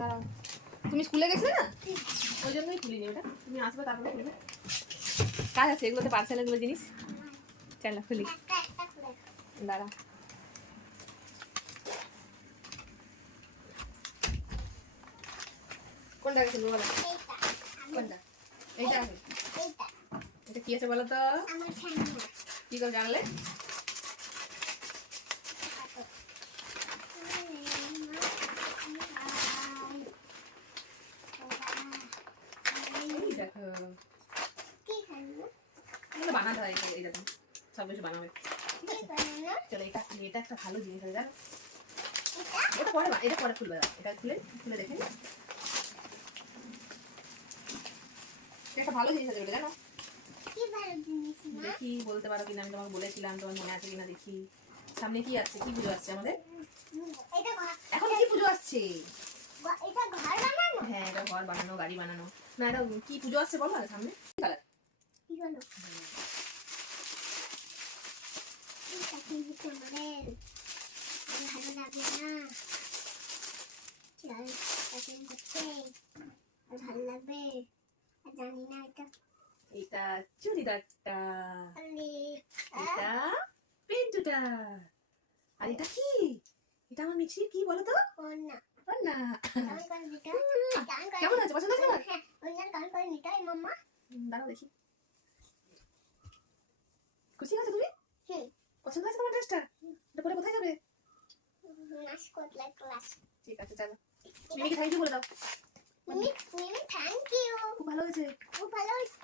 দাঁড়াও, তুমি স্কুলে গেছিলে না, ওই জন্যই খুলিনি ওটা। তুমি আসবে তারপরে খুলবে। কাজ আছে এগুলোতে, পার্সেল এগুলো জিনিস। চল খুলি, দাঁড়া। কোনটা খুলবো বলো? কোনটা? এইটা। এটা কি আছে বলো তো? কি করে জানলে? দেখো বানাতে হয়, এই দেখো সব কিছু বানাবে। চলো এটা একটা ভালো জিনিস আছে জানো। এটা পরে খুলবে, এটা খুলে খুলে দেখে একটা ভালো জিনিস আছে ওটা জানো। দেখি বলতে পারো কিনা, আমি তোমাকে বলেছিলাম, তোমার মনে আছে কিনা দেখি। সামনে কি আছে, কি পুজো আসছে আমাদের? এখন কি পুজো আসছে? হ্যাঁ এটা ঘর বানানো, গাড়ি বানানো না। এটা কি পুজো আসছে বলো না সামনে? ভালো লাগবে জানি না। এটা চুড়িদারটা, এটা পেন্টুটা, আর এটা কি? এটা আমার মিক্সি কি বলো তো? না কেমন আছে, পছন্দ আছে তোমার? দাঁড়াও দেখি, খুশি আছে তুমি? পছন্দ আছে তোমার ড্রেসটা? এটা পরে কোথায় যাবে? ঠিক আছে চলো, মিমিকে থ্যাংক ইউ বলে দাও। থ্যাংক ইউ, খুব ভালো হয়েছে। খুব ভালো হয়েছে।